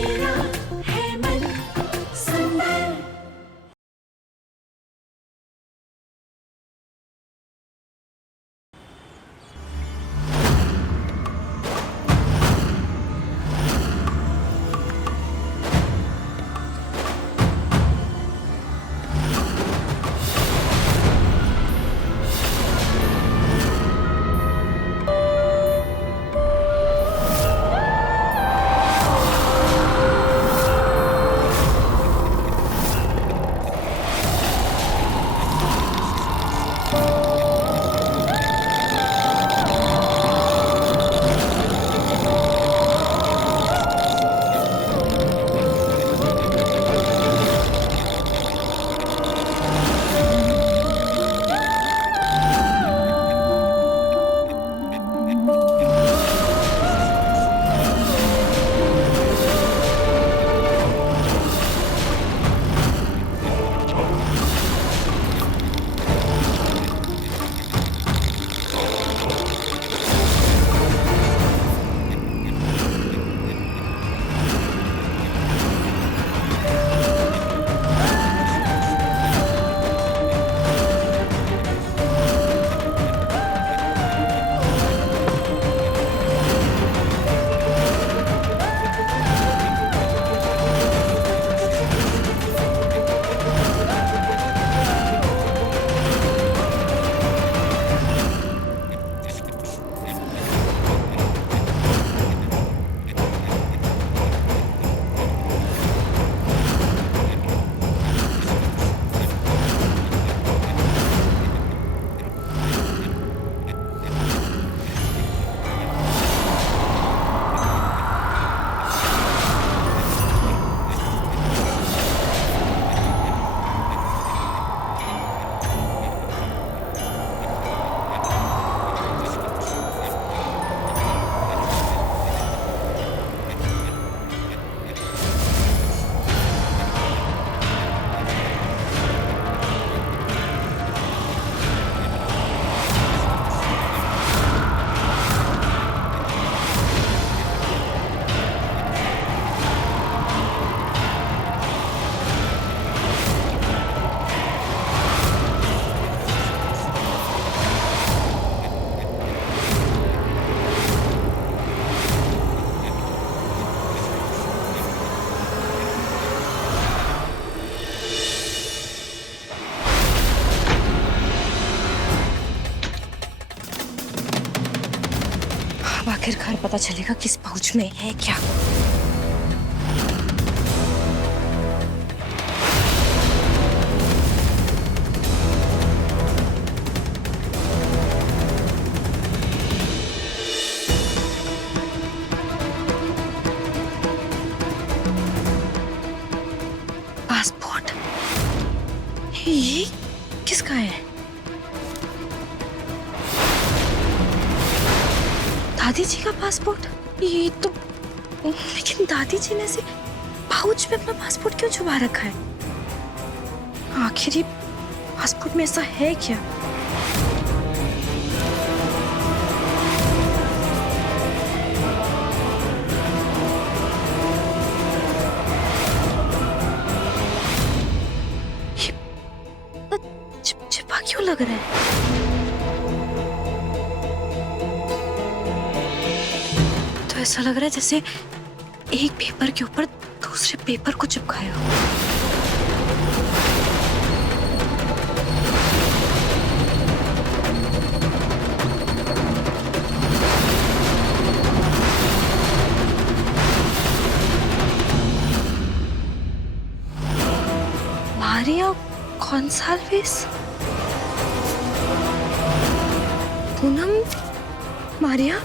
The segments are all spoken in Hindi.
मेरा है मन सुंदर। अब आखिरकार पता चलेगा किस पाउच में है क्या। पासपोर्ट ये किसका है? दादी जी का पासपोर्ट? ये तो लेकिन दादी जी ने से पाउच में अपना पासपोर्ट क्यों छुपा रखा है? आखिर ये पासपोर्ट में ऐसा है क्या? ये चिपचिपा क्यों लग रहा है? ऐसा लग रहा है जैसे एक पेपर के ऊपर दूसरे पेपर को चिपकाया हो। मारिया कॉन्साल्वेस, पूनम मारिया।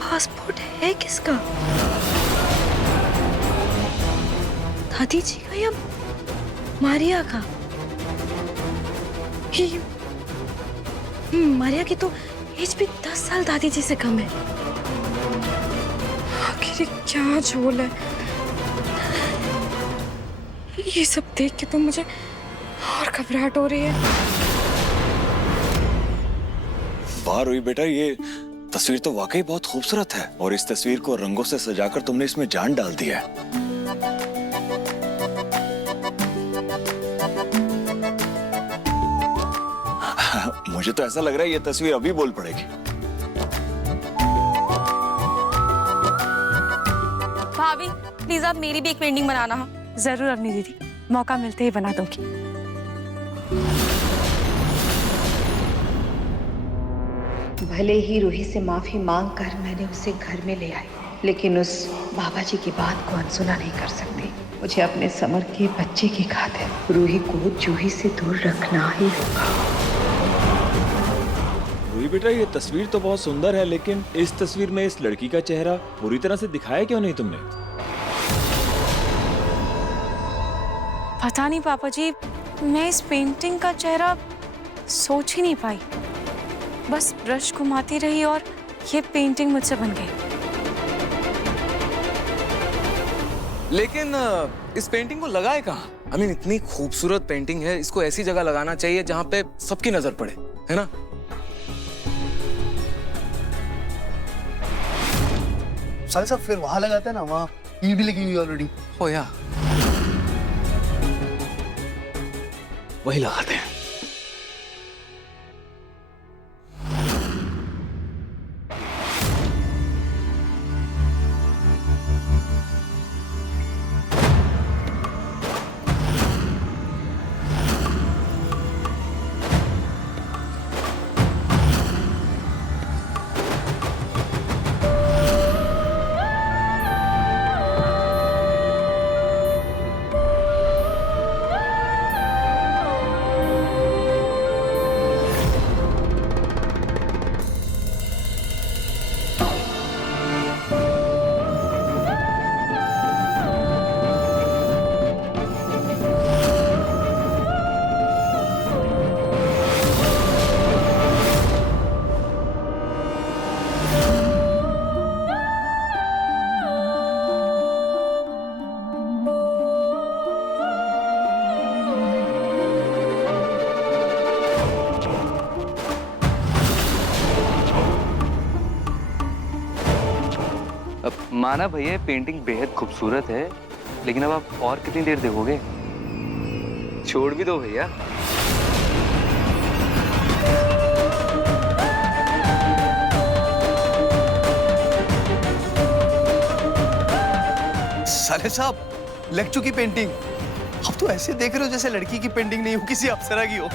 पासपोर्ट है किसका? दादी जी का या मारिया का? मारिया की तो एज भी 10 साल दादी जी से कम है। आखिर क्या झोल है? ये सब देख के तो मुझे और घबराहट हो रही है। बाहर हुई बेटा, ये तस्वीर तो वाकई बहुत खूबसूरत है और इस तस्वीर को रंगों से सजाकर तुमने इसमें जान डाल दी है। मुझे तो ऐसा लग रहा है ये तस्वीर अभी बोल पड़ेगी। भाभी प्लीज आप मेरी भी एक पेंटिंग बनाना। जरूर अपनी दीदी, मौका मिलते ही बना दूंगी। भले ही रूही से माफी मांगकर मैंने उसे घर में ले आई, लेकिन उस बाबा जी की बात को अनसुना नहीं कर सकती। मुझे अपने समर के बच्चे की खातिर रूही को जूही से दूर रखना ही होगा। रूही बेटा, ये तस्वीर तो बहुत सुंदर है, लेकिन इस तस्वीर में इस लड़की का चेहरा पूरी तरह से दिखाया क्यों नहीं तुमने? पता नहीं पापा जी, मैं इस पेंटिंग का चेहरा सोच ही नहीं पाई। बस ब्रश घुमाती रही और ये पेंटिंग मुझसे बन गई। लेकिन इस पेंटिंग को लगाए कहाँ? I mean, इतनी खूबसूरत पेंटिंग है, इसको ऐसी जगह लगाना चाहिए जहाँ पे सबकी नजर पड़े, है ना? साले साहब फिर वहां लगाते हैं ना, वहां ईंट भी लगी हुई ऑलरेडी। ओ या, वही लगाते हैं। अब माना भैया पेंटिंग बेहद खूबसूरत है, लेकिन अब आप और कितनी देर देखोगे? छोड़ भी दो भैया। साले साहब, लग चुकी पेंटिंग। अब तो ऐसे देख रहे हो जैसे लड़की की पेंटिंग नहीं हो, किसी अप्सरा की हो।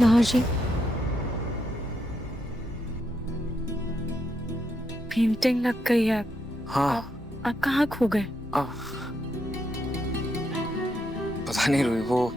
नाहर जी, पेंटिंग लग गई है। हाँ, आप कहाँ खो गए? पता नहीं रूही, वो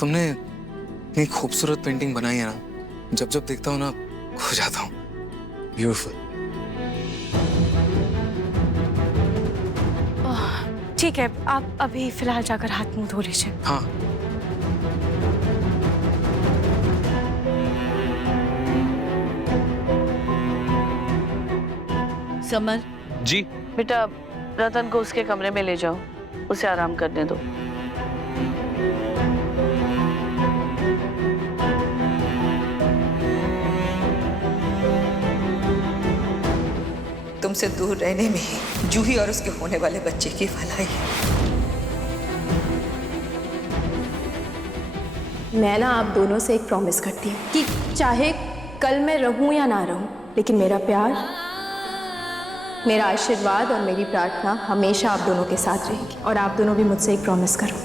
तुमने इतनी खूबसूरत पेंटिंग बनाई है ना, जब जब देखता हूँ ना खो जाता हूँ। ब्यूटीफुल। ठीक है, आप अभी फिलहाल जाकर हाथ मुंह धो लीजिए। हाँ। समर जी। बेटा, रतन को उसके कमरे में ले जाओ, उसे आराम करने दो। तुमसे दूर रहने में ही जूही और उसके होने वाले बच्चे की भलाई है। मैं ना आप दोनों से एक प्रॉमिस करती हूँ कि चाहे कल मैं रहूं या ना रहूं, लेकिन मेरा प्यार, मेरा आशीर्वाद और मेरी प्रार्थना हमेशा आप दोनों के साथ रहेगी। और आप दोनों भी मुझसे एक प्रॉमिस करो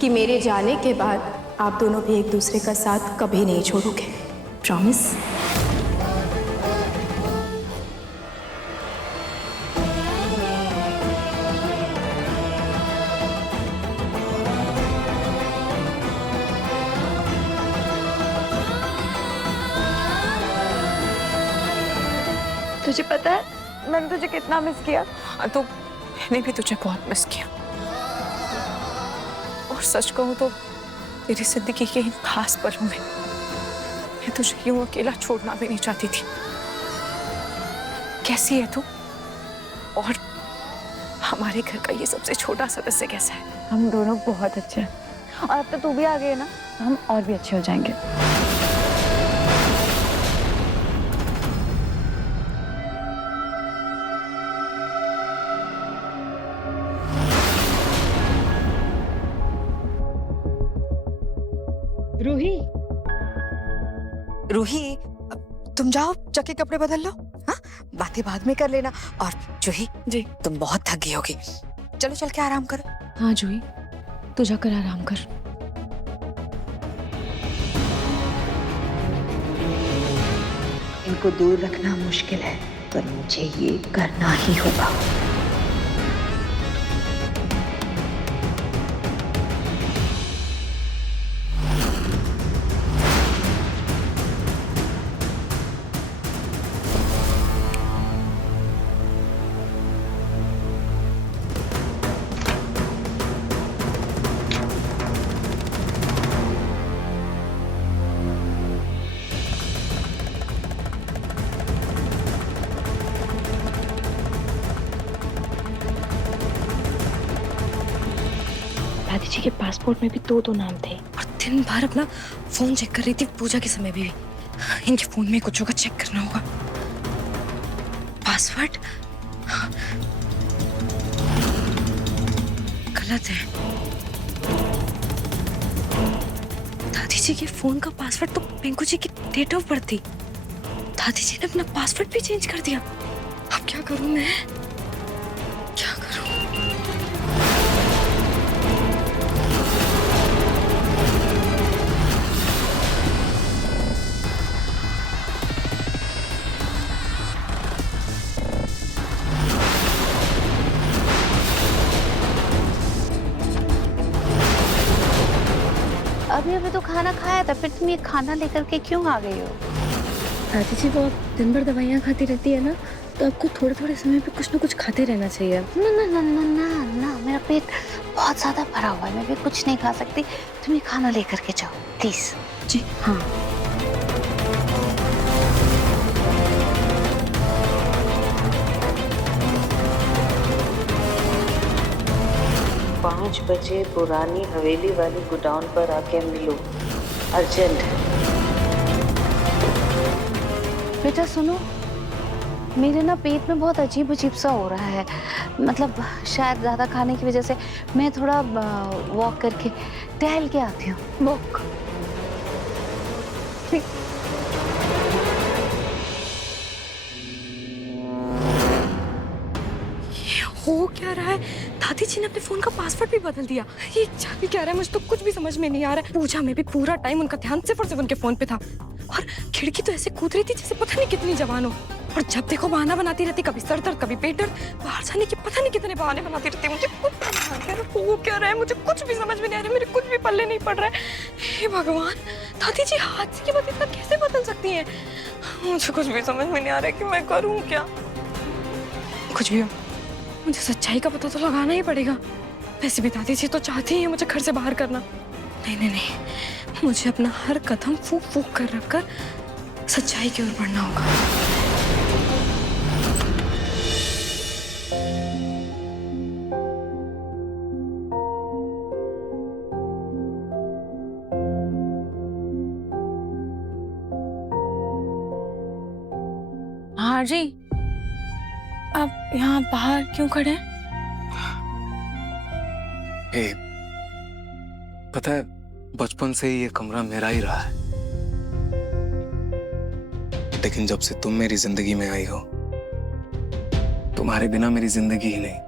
कि मेरे जाने के बाद आप दोनों भी एक दूसरे का साथ कभी नहीं छोड़ोगे। प्रॉमिस? तुझे पता है मैंने तुझे कितना मिस किया? तो मैंने भी तुझे बहुत मिस किया। और सच कहूँ तो तेरी जिंदगी के इन खास पलों में मैं तुझे यूं अकेला छोड़ना भी नहीं चाहती थी। कैसी है तू? और हमारे घर का ये सबसे छोटा सदस्य कैसा है? हम दोनों बहुत अच्छे हैं और अब तो तू भी आ गई है ना, तो हम और भी अच्छे हो जाएंगे। रूही, तुम जाओ, जाके कपड़े बदल लो। हाँ, बातें बाद में कर लेना। और जूही जी। तुम बहुत थक गई होगी, चलो चल के आराम करो। हाँ जूही, तू जाकर आराम कर। इनको दूर रखना मुश्किल है, पर मुझे ये करना ही होगा। दादी जी के पासपोर्ट में भी दो नाम थे और दिन भर अपना फोन चेक कर रही थी। पूजा के समय भी इनके फोन में कुछ होगा, चेक करना होगा। पासवर्ड गलत है। दादी जी के फोन का पासवर्ड तो पिंकू जी की डेट ऑफ बर्थ थी। दादी जी ने अपना पासवर्ड भी चेंज कर दिया। अब क्या करूं मैं, क्या करूं? अभी तो खाना खाया था, फिर तुम ये खाना लेकर के क्यों आ गई हो? दादी जी वो दिन भर दवाइयाँ खाती रहती है ना, तो आपको थोड़े थोड़े समय पे कुछ ना कुछ खाते रहना चाहिए। ना ना ना ना ना ना, मेरा पेट बहुत ज्यादा भरा हुआ है, मैं भी कुछ नहीं खा सकती। तुम ये खाना लेकर के जाओ प्लीज। जी हाँ। 5 बजे पुरानी हवेली वाली गोडाउन पर आके मिलो, अर्जेंट है। बेटा सुनो, मेरे ना पेट में बहुत अजीब अजीब सा हो रहा है, मतलब शायद ज़्यादा खाने की वजह से। मैं थोड़ा वॉक करके टहल के आती हूँ। वॉक हो क्या रहा है? दादी जी ने अपने फोन का पासवर्ड भी बदल दिया। ये चल क्या रहा है, मुझे तो कुछ भी समझ में नहीं आ रहा है। पूजा में भी पूरा टाइम उनका ध्यान सिर्फ और सिर्फ उनके फोन पे था, और खिड़की तो ऐसे कूद रही थी जैसे पता नहीं कितनी जवान हो। और जब देखो बहाना बनाती रहती, कभी सर दर्द कभी पेट दर्द, बाहर जाने के पता नहीं कितने बहाने बनाती रहती। मुझे कुछ हो क्या रहा है, मुझे कुछ भी समझ में नहीं आ रहा है, मेरे कुछ भी पल्ले नहीं पड़ रहा है। हे भगवान, दादी जी हाथ की बात इतना कैसे बदल सकती है? मुझे कुछ भी समझ में नहीं आ रहा है कि मैं करूँ क्या। कुछ भी हो, मुझे सच्चाई का पता तो लगाना ही पड़ेगा। वैसे भी दादी जी तो चाहती ही है मुझे घर से बाहर करना। नहीं नहीं नहीं, मुझे अपना हर कदम फूक फूक कर रखकर सच्चाई की ओर बढ़ना होगा। हाँ जी, आप यहाँ बाहर क्यों खड़े हैं? पता है, बचपन से ही ये कमरा मेरा ही रहा है, लेकिन जब से तुम मेरी जिंदगी में आई हो, तुम्हारे बिना मेरी जिंदगी ही नहीं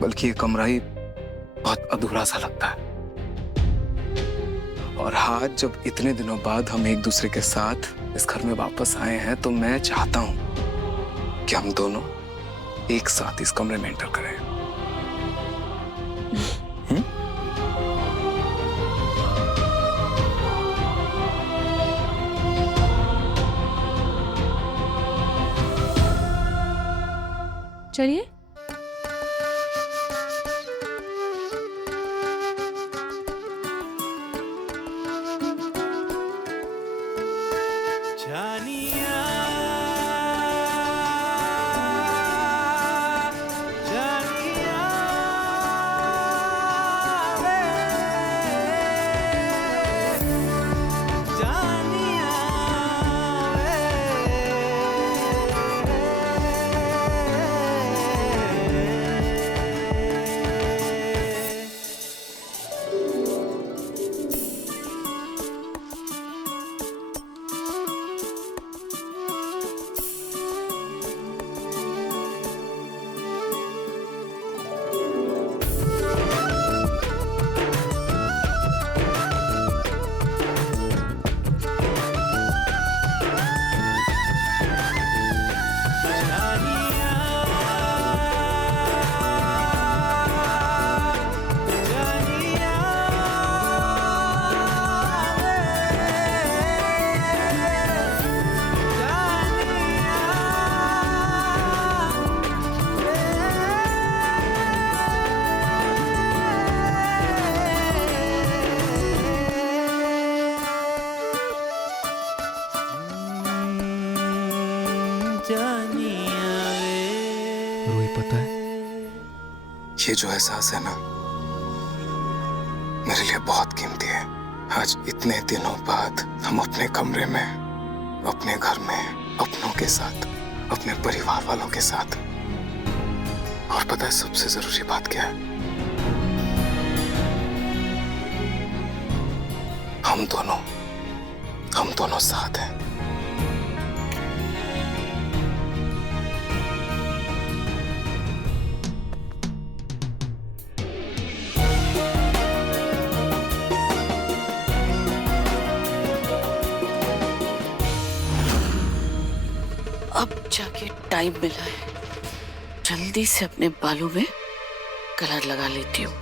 बल्कि ये कमरा ही बहुत अधूरा सा लगता है। और आज जब इतने दिनों बाद हम एक दूसरे के साथ इस घर में वापस आए हैं, तो मैं चाहता हूं कि हम दोनों एक साथ इस कमरे में एंटर करें। चलिए। ये जो एहसास है ना, मेरे लिए बहुत कीमती है। आज इतने दिनों बाद हम अपने कमरे में, अपने घर में, अपनों के साथ, अपने परिवार वालों के साथ। और पता है सबसे जरूरी बात क्या है? हम दोनों साथ हैं। अब जाके टाइम मिला है, जल्दी से अपने बालों में कलर लगा लेती हूँ।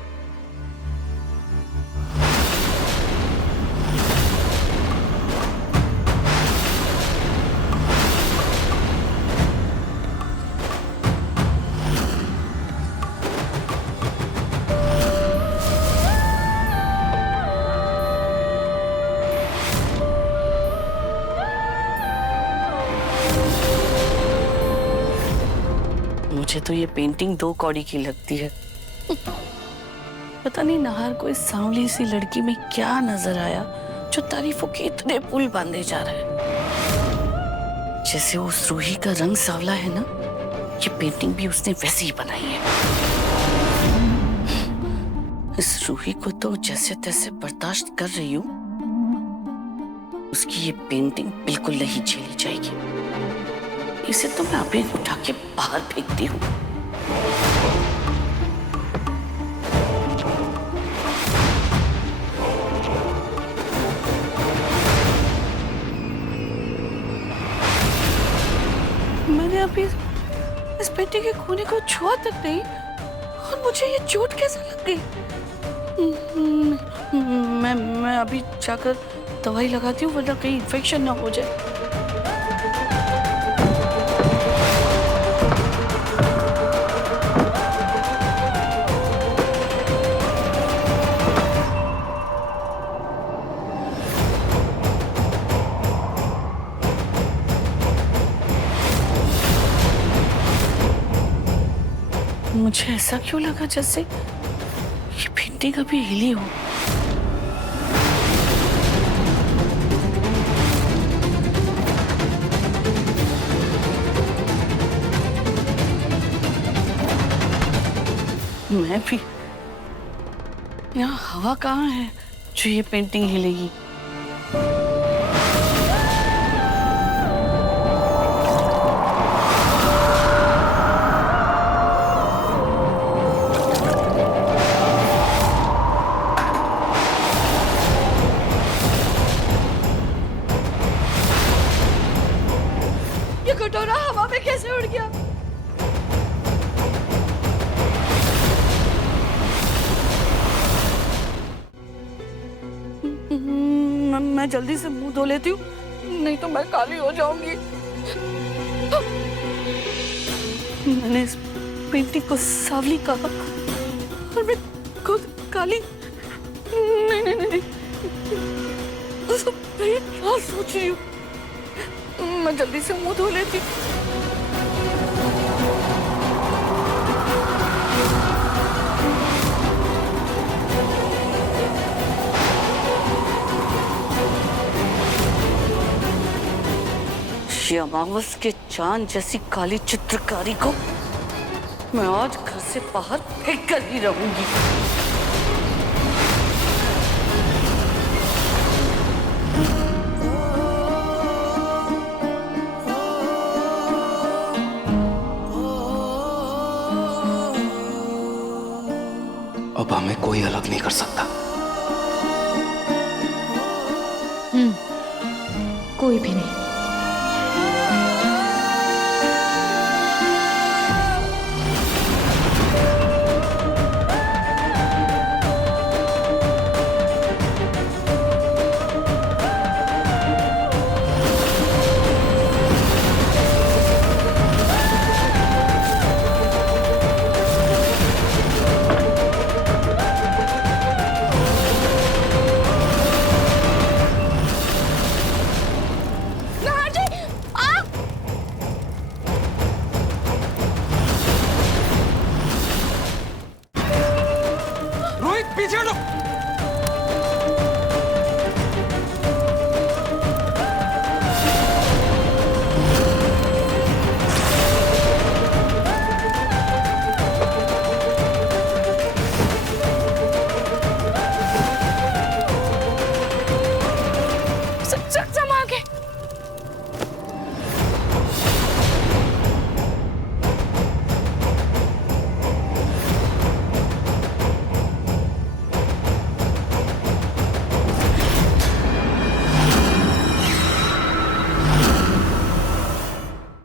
मुझे तो ये पेंटिंग 2 कौड़ी की लगती है। पता नहीं नाहर को इस सांवली सी लड़की में क्या नजर आया जो तारीफों के इतने पुल बांधे जा रहा है। जैसे उस रूही का रंग सांवला है ना, ये पेंटिंग भी उसने वैसे ही बनाई है। इस रूही को तो जैसे तैसे बर्दाश्त कर रही हूँ, उसकी ये पेंटिंग बिल्कुल नहीं झेली जाएगी। इसे तो मैं अभी उठा के बाहर फेंकती हूँ। मैंने अभी इस पेंटिंग के कोने को छुआ तक नहीं, और मुझे ये चोट कैसे लग गई? मैं अभी जाकर दवाई लगाती हूँ, वरना कहीं इन्फेक्शन ना हो जाए। मुझे ऐसा क्यों लगा जैसे ये पेंटिंग अभी हिली हो। मैं भी, यहाँ हवा कहाँ है जो ये पेंटिंग हिलेगी? कटोरा हवा में कैसे उड़ गया? मैं जल्दी से मुंह धो लेती हूँ, नहीं तो मैं काली हो जाऊंगी। मैंने इस पेंटिंग को सांवली कहा और मैं खुद काली। नहीं नहीं नहीं, मैं क्या सोच रही हूँ? मैं जल्दी से मुंह धो लेती हूँ। अमावस के चांद जैसी काली चित्रकारी को मैं आज घर से बाहर फेंक कर ही रहूंगी। अब हमें कोई अलग नहीं कर सकता। कोई भी नहीं।